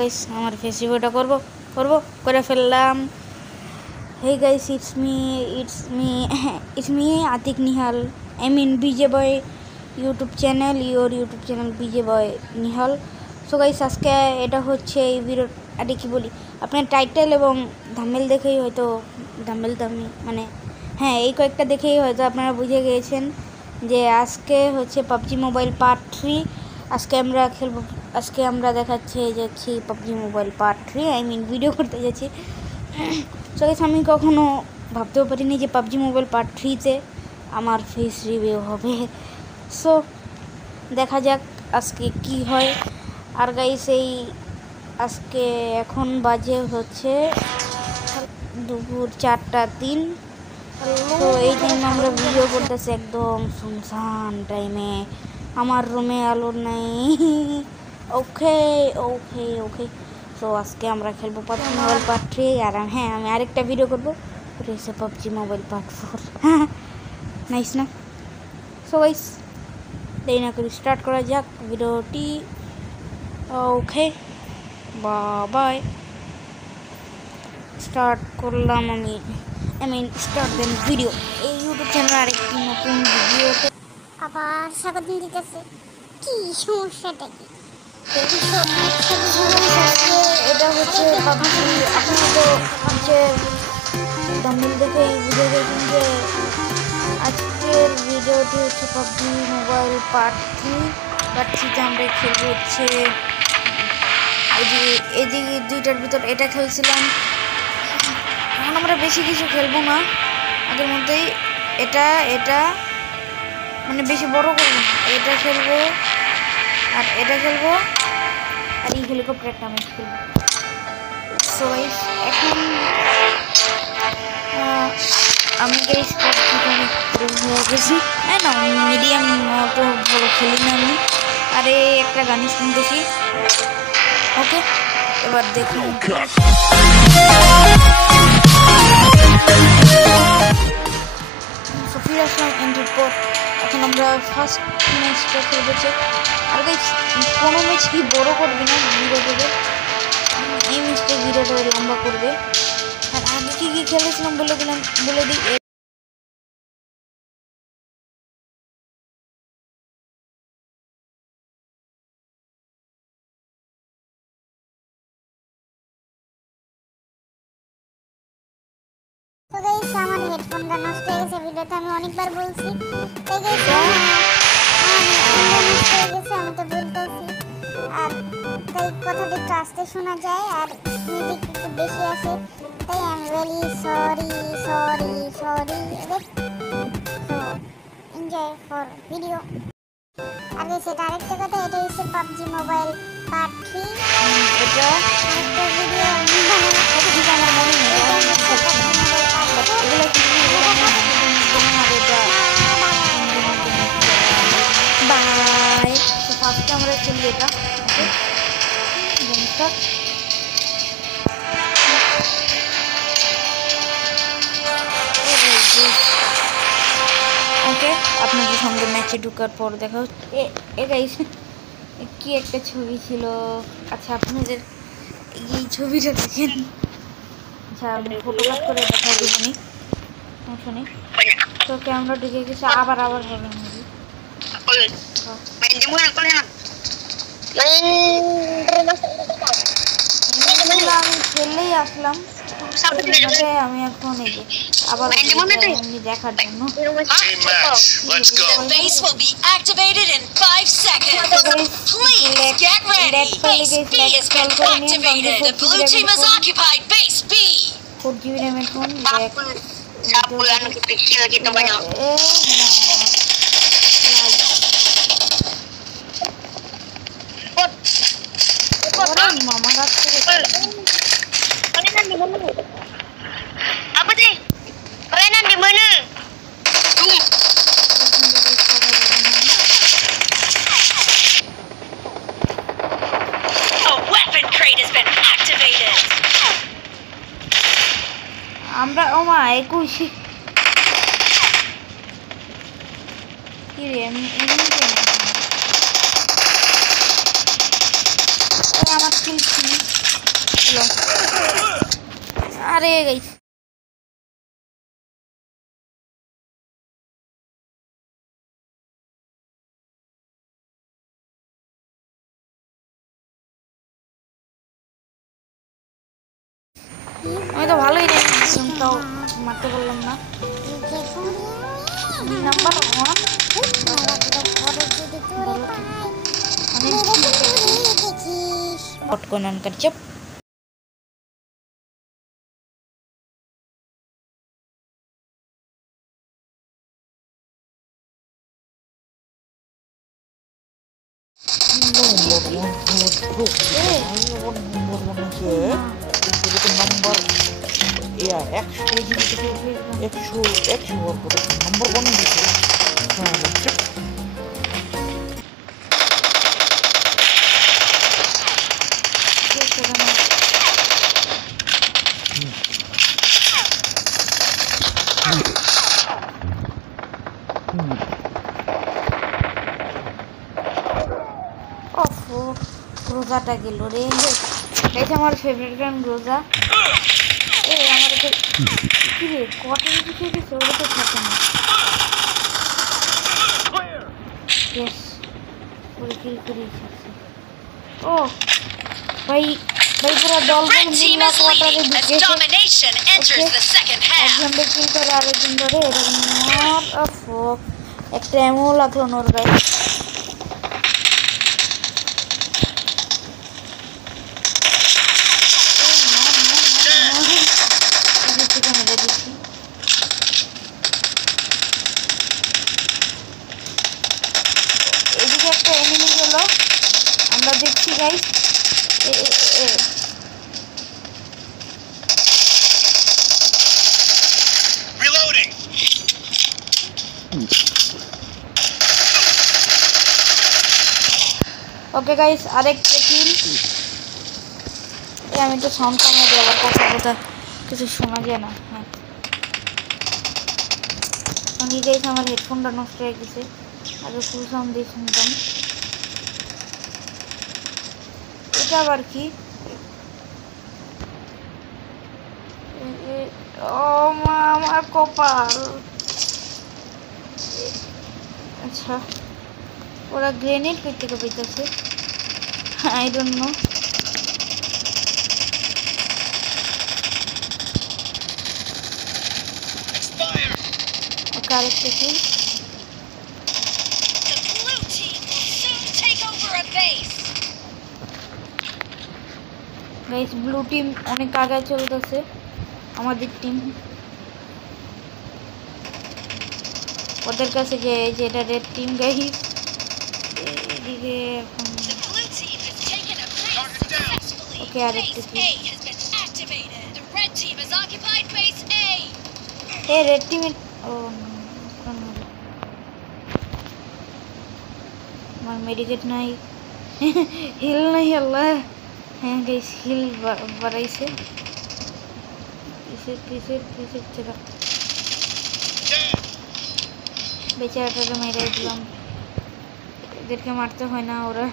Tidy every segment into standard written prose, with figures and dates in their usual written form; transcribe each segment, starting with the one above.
Guys আমার face রিভিউটা করব করে ফেললাম। Hey guys, it's me Atik Nihal, I mean BJ boy YouTube channel, YouTube channel BJ boy Nihal. So guys আজকে এটা হচ্ছে এই ভিডিও আরে কি বলি, আপনার টাইটেল এবং থাম্বনেল দেখেই হয়তো মানে হ্যাঁ এই কয়েকটা দেখেই হয়তো আপনারা বুঝে গিয়েছেন যে আজকে হচ্ছে পাবজি মোবাইল পার্ট 3 আজকে আমরা দেখাচ্ছি যাচ্ছি PUBG mobile part 3, I mean video করতে যাচ্ছি। সো গাইস আমি কখনো ভাবতেও পারিনি যে পাবজি মোবাইল পার্ট 3-তে আমার ফেস রিভিউ হবে। সো দেখা যাক আজকে কি হয়। আর গাইস আজকে এখন বাজে হচ্ছে দুপুর 4:03। তো এই টাইমে আমরা ভিডিও করতেছি একদম শুনশান টাইমে, আমার রুমে আলো নেই। ওকে ওকে ওকে তো আজকে আমরা খেলবো পাবজি মোবাইল পার্ট 3। আর হ্যাঁ আমি আরেকটা ভিডিও করবো, ওটা হচ্ছে পাবজি মোবাইল পার্ট 4। নাইস না? সো গাইস দেরি না করে স্টার্ট করা যাক ভিডিওটি। ওকে বাই, স্টার্ট করলাম আমি স্টার্ট দেন ভিডিও। এই ইউটিউব চ্যানেল আরেকটি নতুন ভিডিওতে আবার স্বাগত দিতেছে। কি সমস্যাটা কি? এটা হচ্ছে পাবজি। আপনারা তো হচ্ছে থাম্বনেল দেখে বুঝে গেছেন যে আজকের ভিডিওটি হচ্ছে পাবজি মোবাইল পার্ট 3তে আমরা খেলবো হচ্ছে এই যে দুইটার ভিতর এটা খেলছিলাম। এখন আমরা বেশি কিছু খেলবো না, আগের মধ্যেই এটা মানে বেশি বড় করবো না। এটা খেলবো আর এটা খেলবো আর এই হেলিকপ্টারটা ম্যাচ খেলবো। সো গাইস এখন আমি গাইস অনেক হয়ে গেছি। হ্যাঁ না মিডিয়াম অত ভালো খেলি না আমি। আরে একটা গান শুনতেছি। ওকে এবার দেখুন ফিরে আসলাম এন্ট্রির পর। এখন আমরা ফার্স্ট ম্যাচটা খেলবো। আর গাইস কোনো ম্যাচ কি বড় করবে না ভিডিওটাকে, এই ম্যাচটা ভিডিওটা লম্বা করবে। আর আগে কি খেলেছিলাম বলে দিই। তো গাইস আমার হেডফোনটা নষ্ট হয়ে গেছে, ভিডিওতে আমি অনেকবার বলছি। তাই গাইস আমি তো বলতেছি, আর তাই কথাটা একটু আস্তে শোনা যায় আর মিউজিক একটু বেশি আসে, তাই I am really sorry. So enjoy for video. আর গাইস এটা আরেকটা কথা, এটা হচ্ছে পাবজি মোবাইল পার্ট 3। এটা একটা ভিডিও আমার মনে নেই। বাই। তো ফার্স্টে আমরা খেলি এটা। ওকে আপনাদের সঙ্গে ম্যাচে ঢোকার পর দেখা হচ্ছে। কি একটা ছবি ছিল। আচ্ছা আপনাদের এই ছবিটা দেখেন। আচ্ছা আমি ফটো কাট করে দেখা দেবনি, শুনি। তো ক্যামেরা ঢুকে গেছে, আবার হবে মুভি। আমি খেললেই আসলাম, আমি এখন এই যে আবার এমনি দেখার জন্য। The base will be activated in 5 seconds. Please get ready. Base B has been activated. The blue team has occupied base B. 4GB র্যামের ফোন। kita banyak. মামা গাছ থেকে Permainan di mana? Apa sih? Permainan di mana? A weapon crate has been activated. আমরা ও মা 21 কি রে আমি এমনিতে আমার স্কিল চলো আরে গাইস আমি তো ভালোই রেখেছিলাম তাও মারতে পারলাম না নাম্বার 1 পটকন কাটচপ नंबर या 100 नंबर 1 রোজাটা গেল রে এটা আমার ফেভারিট গান রোজা আমার কি রে কটা কিছু কিছু ওটা তো থাকে না ইয়েস পুরো কিল করে এসেছি ও ভাই পুরো দল Red team is leading as domination enters the second half. একজনকে কিল করে আরেকজন ধরে এরকম একটা এমও লাগলো নোর গায়ে এদিকে একটা এনিমি গেল আমরা দেখছি গাইস Reloading. ওকে গাইস আরেকটা কিল আমি তো সাউন্ড কমিয়ে দিই আবার কথা কিছু শোনা যায় না হ্যাঁ আমি গাইস আমার হেডফোনটা নষ্ট হয়ে গেছে আগে ফুল সাউন্ড দিয়ে শুনতাম এটা আবার কি ও মা আমার কপাল আচ্ছা ওরা গ্রেনেড কই থেকে পাইতেছে আই ডোন্ট নো ওকে আরেকটা কি The blue team will soon take over a base. Guys blue team অনেক আগে চলতেছে আমাদের টিম ওদের কাছে যে যেটা রেড টিম গাইস এদিকে এখন The blue team has taken a base Target down. successfully. Okay, Alex, Base this A has been activated. The red team has occupied base A. এই রেড টিমে ও আমার মেডিকেট নাই হিল নাই আল্লাহ হ্যাঁ গাইস হিল বাড়াইছে কিসের চেরা বেচারাটা মেরে দিলাম এদেরকে মারতে হয় না ওরা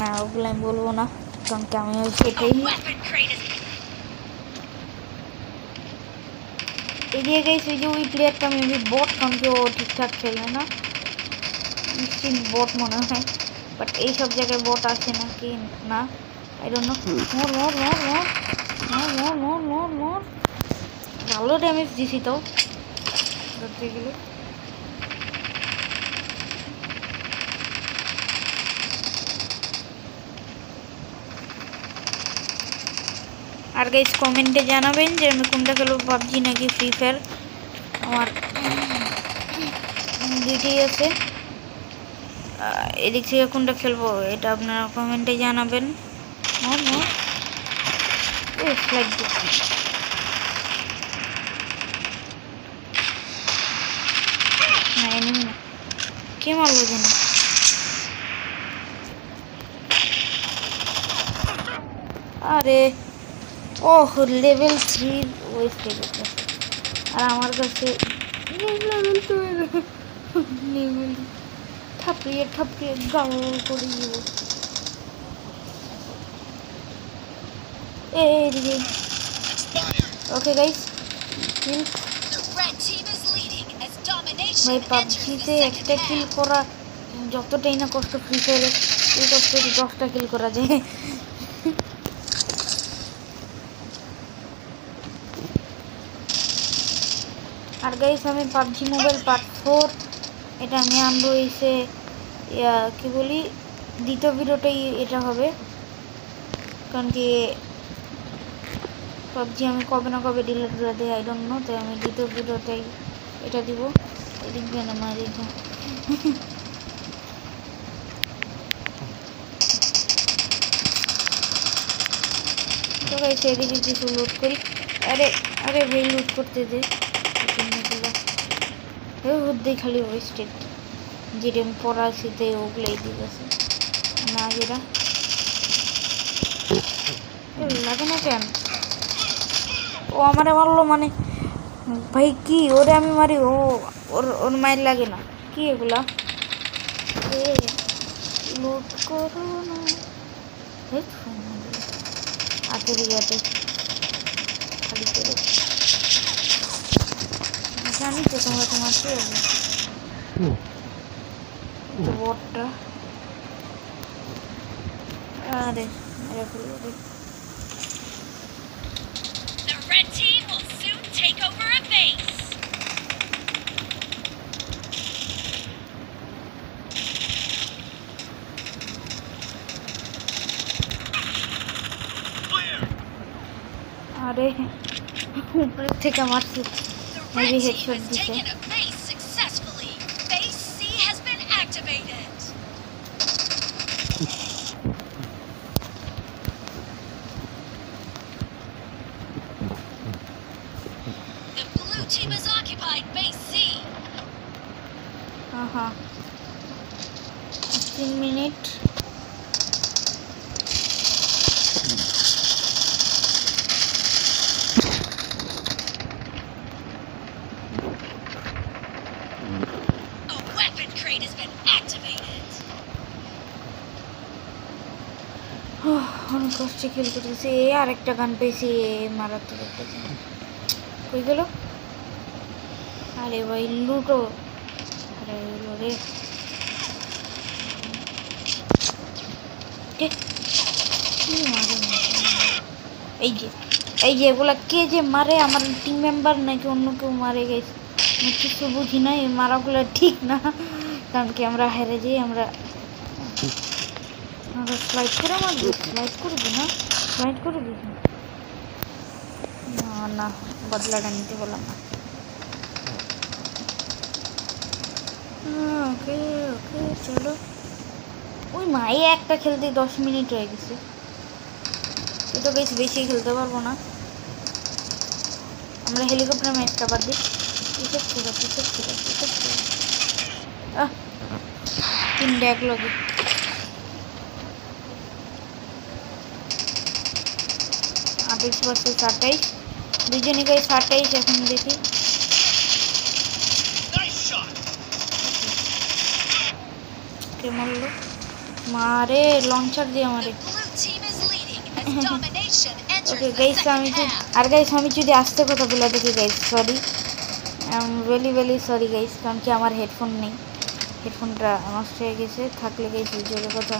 না ওগুলো আমি বলবো না কারণ কি আমিও সেটাই Weapon crate is এদিকে গাইস ওই যে ওই প্লেয়ারটা মেবি বট কারণ কি ও ঠিকঠাক খেলে না নিশ্চিত বট মনে হয় বাট এই সব জায়গায় বট আছে নাকি না আই ডোন্ট নো মোর ভালো ড্যামেজ দিছি তো ধরতে গেলে আর গাইস কমেন্টে জানাবেন যে আমি কোনটা খেলবো পাবজি নাকি ফ্রি ফায়ার আমার দুইটাই আছে এদিক থেকে কোনটা খেলবো এটা আপনারা কমেন্টে জানাবেন লাইক না এনিমি না কে মারলো যেন আরে ওহ লেভেল 3 ওয়েস্ট হয়ে গেছে আর আমার কাছে লেভেল 2 লেভেল থাপিয়ে গাল করে দিব এদিকে okay guys kill The red team is leading as domination ভাই enters পাবজিতে the একটা second কিল half. করা যতটাই না কষ্ট, ফ্রি ফায়ারে এই কষ্ট 10টা কিল করা যায়। আর গাইস আমি পাবজি মোবাইল পার্ট 4 এটা আমি আনবো এসে কি বলি দ্বিতীয় ভিডিওটাই এটা হবে, কারণ কি পাবজি আমি কবে না কবে ডিলিট করে দিই, আই ডোন্ট নো, তাই আমি দ্বিতীয় ভিডিওটাই এটা দিব। এদিক দিয়ে না মারি তো গাইস এদিকে কিছু লুট করি। আরে আরে ভাই লুট করতে দে ওদের খালি ওয়েস্টেড যেটা আমি পড়াশিতে ওগুলাই দিতেছে না, যেটা লাগে না কেন ও আমারে মারলো, মানে ভাই কি ওরে আমি মারি ও ওর মায়ের লাগে না কি এগুলা লুট করো না হাতে দিকে খালি করে জানি তো তোমরা তোমার কি হবে বটটা। আরে মেরে ফেললো রে। The red team will soon take over a base. আরে উপরের থেকে মারছি, The maybe red team headshot has দিছে। taken a base successfully. Base C has been activated. The blue team has occupied base C. আহা 3 minute A weapon crate has been activated. অনেক কষ্টে খেল করতেছি। আর একটা গান পেয়েছি মারাত্মক একটা গান কই গেল। আরে ভাই লুটো, আরে রে কি মারে, এই যে এগুলা কে যে মারে, আমার টিম মেম্বার নাকি অন্য কেউ মারে গেছে, আমি কিছু বুঝি না। এই মারাগুলো ঠিক না, কারণ কি আমরা হেরে যাই, আমরা স্লাইড করে মারবি, স্লাইড করবি না, স্লাইড করবি না, না বদলাটা নিতে বললাম না। ওকে ওকে চলো। ওই মা এই একটা খেলতে 10 মিনিট হয়ে গেছে, তো বেশি খেলতে পারবো না। আমরা হেলিকপ্টার ম্যাচটা বাদ দিই। তিনটা এক লগে 28 ভার্সেস 28, দুজনে গাই 28। এখন দেখি কে মারলো, মারে লঞ্চার দিয়ে মারে। The blue team is leading as domination enters okay the guys আমি second যদি half. আর গাইস আমি যদি আস্তে কথা বলে দেখি guys, sorry I am really sorry guys, কারণ কি আমার হেডফোন নেই, হেডফোনটা নষ্ট হয়ে গেছে, থাকলে গাইস জোরে কথা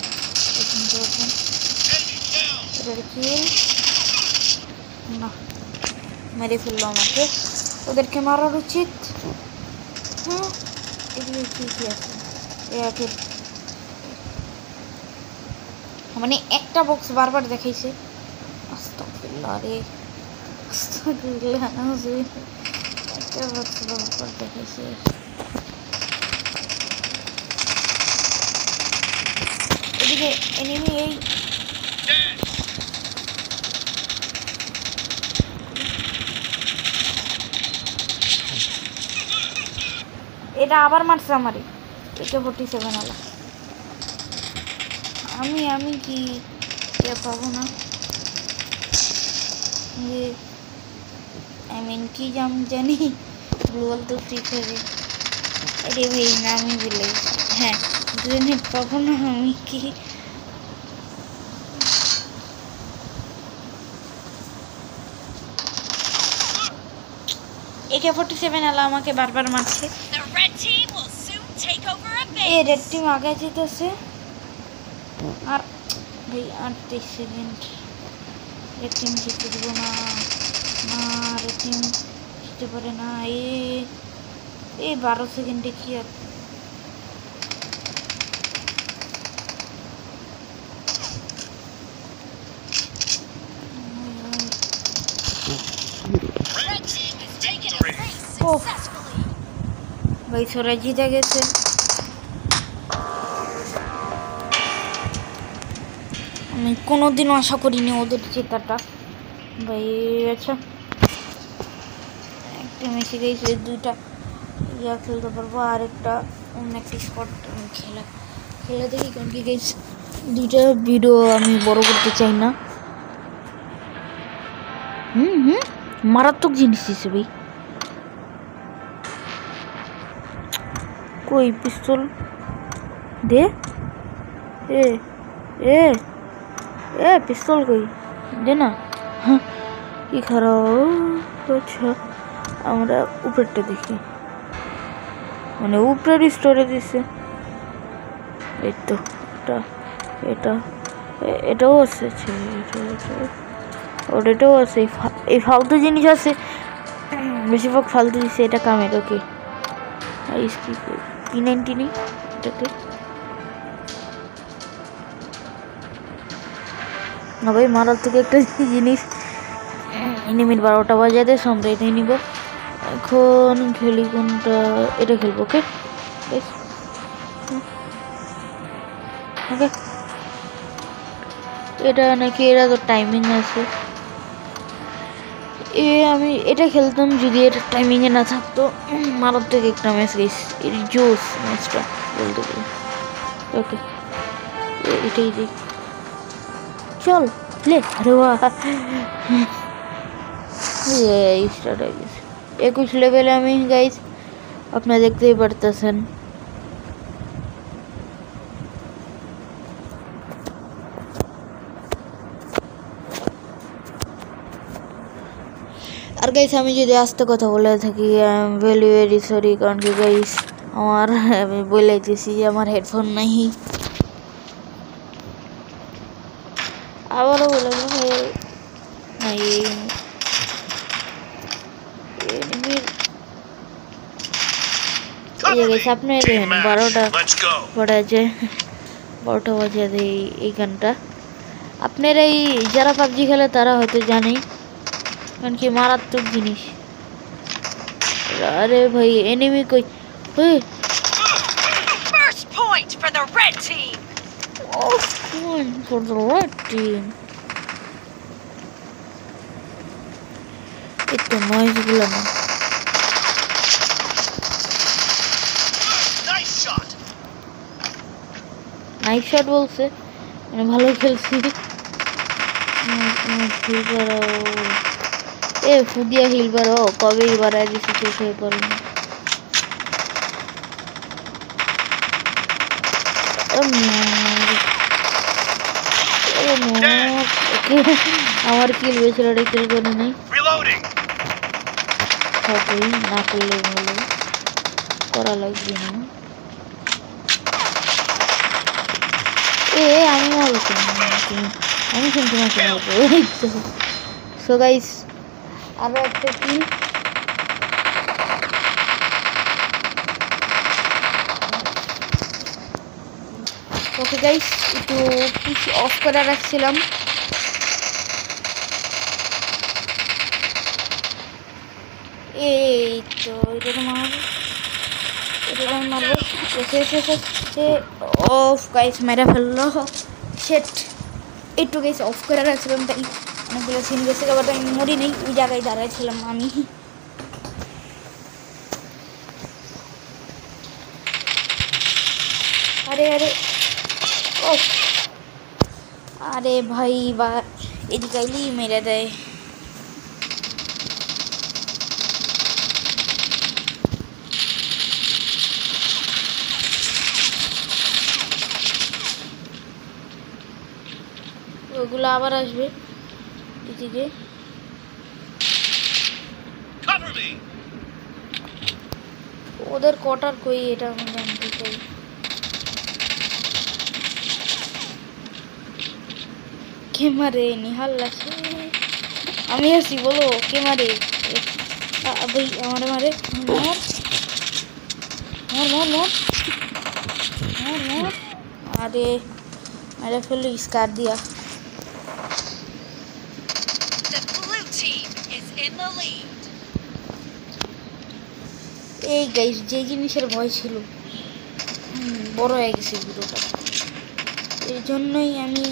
শুনতে পাচ্ছেন। এটার কিল না, মেরে ফেললো আমাকে, ওদেরকে মারার উচিত। হ্যাঁ এগুলো কি আছে একে, মানে একটা বক্স বারবার দেখাইছে। আস্তাগফিরুল্লাহ রে, আস্তাগফিরুল্লাহ, নাউজুবিল্লাহ, একটা বক্স বারবার দেখাইছে। এদিকে এনিমি, এই এটা আবার মারছে আমারে, এটা 47 আলা। আমি কি পাবো না, যে আই মিন কি জানি গ্লোবাল তো ফ্রি ফায়ারে। আরে ভাই না আমি বলে হ্যাঁ গ্রেনেড পাবো না, আমি কি AK-47 আলা আমাকে বারবার মারছে। The red team will soon take over a এই base. রেড টিম আগে যেতেছে। আর ভাই 38 সেকেন্ড। রেড টিম জিতে দিব না। না রেড টিম জিতে পারে না। এই 12 সেকেন্ডে কি আর Red team has taken a base Oh. successfully. ভাই সরাই জিতে গেছে। আমি কোনোদিনও আশা করিনি ওদের জেতাটা ভাই। আচ্ছা একটা মেসি গেছে, দুইটা ইয়া খেলতে পারবো, আর একটা অন্য একটা স্পট খেলে দেখি। কারণ কি গেছ দুইটা ভিডিও আমি বড় করতে চাই না। মারাত্মক জিনিস দিছে ভাই। কই পিস্তল দে, এ এ এ পিস্তল কই দে না। কি খারাপ। আচ্ছা আমরা উপরেরটা দেখি, মানে উপরের স্টোরে দিছে। এই তো এটা এটাও আছে, ওটাও আছে। এই ফালতু জিনিস আছে, বেশিরভাগ ফালতু দিচ্ছে। এটা কামের। ওকে P90 নেই এটাতে না ভাই। মারাত্মক একটা জিনিস। এনিমির 12টা বাজাতে আমরা এটাই নিব। এখন খেলি কোনটা? এটা খেলবো। ওকে ওকে এটা নাকি এরা তো টাইমিং আছে। আমি এটা খেলতাম যদি এর টাইমিংয়ে না থাকতো। মারাত্মক একটা ম্যাচ গেছে, এর জোস ম্যাচটা বলতে পারি। ওকে এটাই দিই, চল লে। আরে বাহ স্টার্ট হয়ে গেছে। 21 লেভেলে আমি গাইস, আপনারা দেখতেই পারতেছেন। আর গাইস আমি যদি আস্তে কথা বলে থাকি ভেরি ভেরি সরি। কারণ কি গাইস আমার আমি বলেছি যে আমার হেডফোন নাই। আবারও বলে নাই আপনি দেখেন 12টা বাজে এই গানটা। আপনার এই যারা পাবজি খেলে তারা হয়তো জানেই, কারণ কি মারাত্মক জিনিস। আরে ভাই এনিমি কই? First point for the red team. Point for the red team. একটু নয়েজ গুলো না। নাইস শট বলছে, মানে ভালো খেলছি। এ ফুদিয়া হিলবার কবে এবার আগে শেষ হয়ে পড়ে না। আমার কিল বেছিল, কিল করে নেই। না করলে ভালো, করা লাগবে না। আমি আমি শুনতে মারবো। সো গাইস আরো একটা কিল। ওকে গাইস একটু পিসি অফ করে রাখছিলাম। এই তো এটা মারবো। অফ গাইস মেরে ফেললো। সেট একটু গাইস অফ করে রাখছিলাম, তাই অনেকগুলো সিন গেছে। আবার আমি মরি নেই, ওই জায়গায় দাঁড়াইছিলাম আমি। আরে আরে ও আরে ভাই বা এদিকে আইলেই মেরে দেয়। ওগুলো আবার আসবে এদিকে। ওদের কটার কই এটা আমি জানতে চাই। কে মারে? নিহাল আছে, আমি আছি, বলো কে মারে? ভাই আমার মারে, মার মার মার মার মার মার। আরে মেরে ফেললো স্কার দিয়া। The blue team is in the lead. এই গাইস যে জিনিসের ভয় ছিল বড় হয়ে গেছে ভিডিওটা, এর জন্যই আমি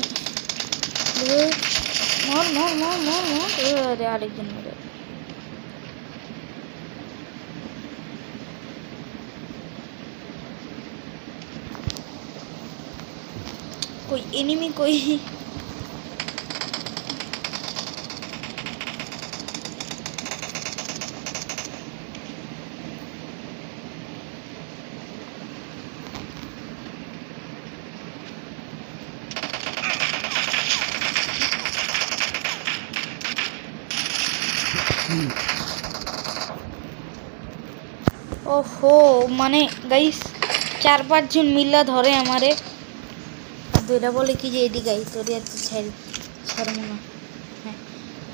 মর মর মর মর মর। আরে আরেকজন মেরে। কই এনিমি কই? ওহো, মানে গাইস 4-5 জন মিল্লা ধরে আমারে, দুইটা বলে কি যে এদিকে গাইস তোর এত ছাড়বো না। হ্যাঁ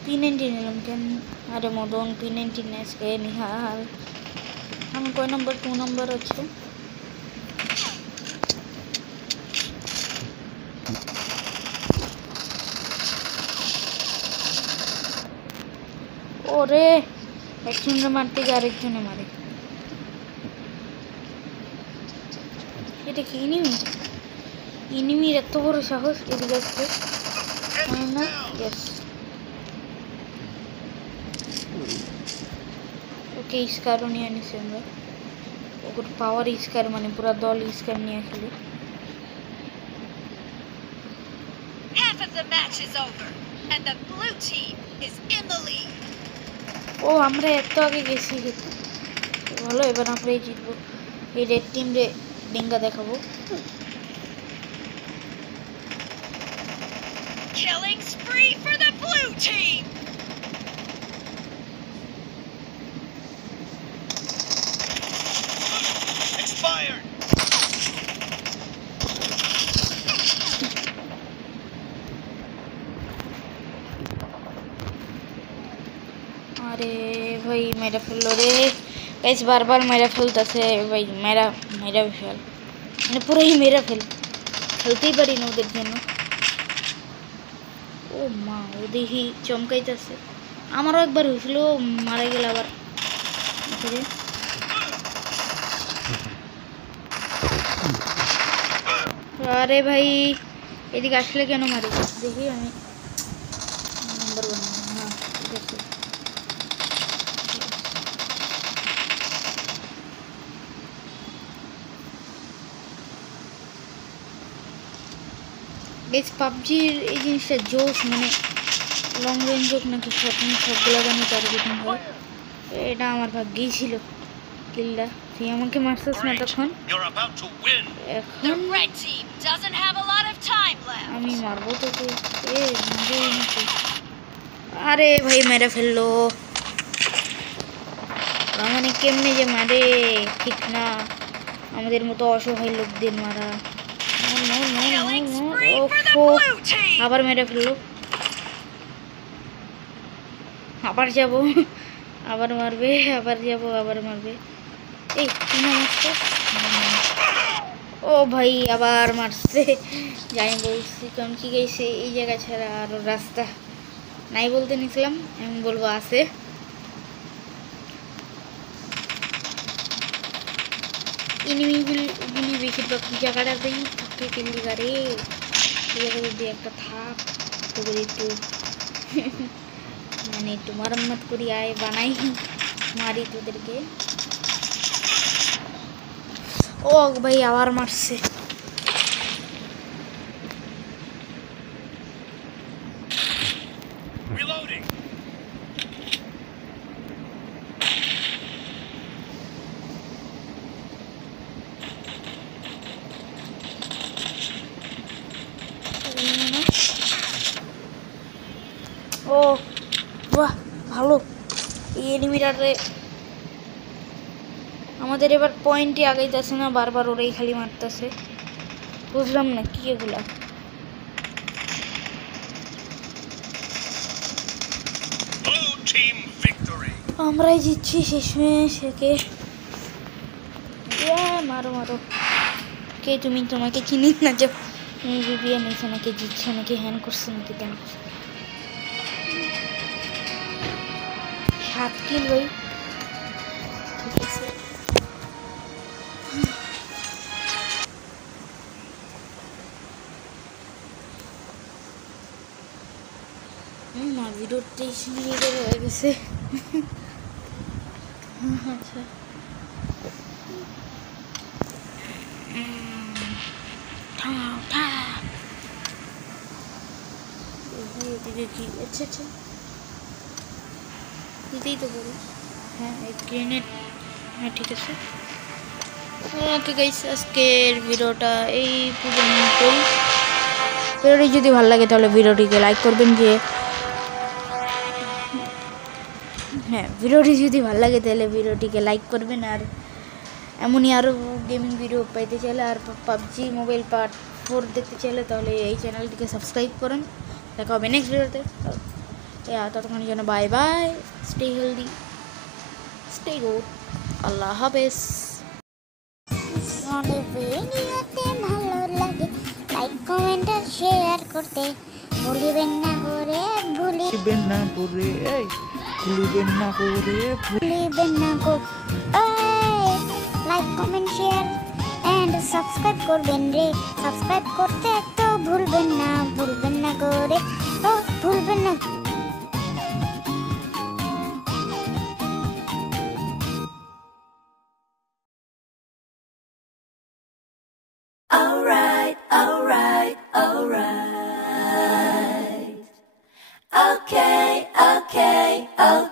P90 নিলাম কেন? আরে মদন P90 নেসকে নিহাল। আমি কয় নম্বর? 2 নম্বর আছে। ওরে একজনের মারতে গিয়ে আরেকজনে মারে। এটা কি এনিমি? এনিমির এত বড় সাহস এদিকে আসতে না। ইয়েস ওকে স্কারও নিয়ে আনিছি আমরা। ওর পাওয়ার স্কার মানে পুরা দল স্কার নিয়ে আসলে। Half of the match is over, and the blue team is in the lead. ও আমরা এত আগে গেছি ভালো, এবার আমরাই জিতবো। এই রেড টিম রে ডিঙ্গা দেখাবো। Killing spree for the blue team. Expired. আরে ভাই মেরা ফেললো রে গাইস, বারবার মেরা ফেলতেছে ভাই। মেরা ফেল মানে পুরোই মেরা খেলতেই পারি না ওদের জন্য। ও মা, ও দেখি চমকাইতেছে। আমারও একবার হয়েছিল, মারা গেল আবার। আরে ভাই এদিকে আসলে কেন মারি? দেখি আমি নাম্বার 1। হ্যাঁ ঠিক আছে। গাইস পাবজির এই জিনিসটা জোস, মানে লং রেঞ্জ হোক নাকি শর্ট রেঞ্জ সবগুলো গানে টার্গেটিং হয়। এটা আমার ভাগ্যেই ছিল কিলটা। তুই আমাকে মারছিস না তখন, এখন The red team doesn't have a lot of time left. আমি মারবো তোকে। মারবই নাকি? আরে ভাই মেরে ফেললো। মানে কেমনে যে মারে ঠিক না, আমাদের মতো অসহায় লোকদের মারা। Killing spree for the ওফো, blue team. আবার মেরে ফেললো। আবার যাব, আবার মারবে, আবার যাব, আবার মারবে। এই কি মারছে? ও ভাই আবার মারছে। যাই বলছি কারণ কি গেছে এই জায়গা ছাড়া আর রাস্তা নাই বলতে নিছিলাম, আমি বলবো আছে। এনিমিগুলি বেশিরভাগ জায়গাটাতেই থাকে কিল্লি গাড়ি। এই জায়গাটা যদি একটা থাক তোকে একটু মানে একটু মারাম্মত করি আয় বানাই মারি তোদেরকে। ও ভাই আবার মারছে। ও বাহ ভালো, এই এনিমিটারে আমাদের এবার পয়েন্টই আগাইতেছে না, বারবার ওরাই খালি মারতেছে। বুঝলাম না কি এগুলা। আমরাই জিতছি শেষমেশ। একে মারো মারো। কে তুমি? তোমাকে চিনি না যে বিয়ে নিয়েছে নাকি, জিতছে নাকি, হ্যান করছে নাকি, তেন 7 কিল ভাই, ঠিক আছে। না ভিডিও 23 মিনিটের হয়ে গেছে। আচ্ছা দেখি। আচ্ছা আচ্ছা দিতেই তো বলি। হ্যাঁ গ্রেনেড, হ্যাঁ ঠিক আছে। ওকে গাইস, আজকের ভিডিওটা এই পর্যন্তই। ভিডিওটি যদি ভালো লাগে তাহলে ভিডিওটিকে লাইক করবেন। ভিডিওটি যদি ভালো লাগে তাহলে ভিডিওটিকে লাইক করবেন। আর এমনই আরও গেমিং ভিডিও পাইতে চাইলে আর পাবজি মোবাইল পার্ট 4 দেখতে চাইলে তাহলে এই চ্যানেলটিকে সাবস্ক্রাইব করেন। দেখা হবে নেক্সট ভিডিওতে। ততক্ষণের জন্য bye bye, stay healthy, stay good, আল্লাহ হাফেজ। ভিডিওতে ভালো লাগে লাইক কমেন্ট আর শেয়ার করতে ভুলিবেন না করে ভুলিবেন না করে ভুলিবেন না করে ভুলিবেন না গো। Like comment share and subscribe করবেন রে। সাবস্ক্রাইব করতে তো ভুলবেন না করে, ও ভুলবেন না। Okay.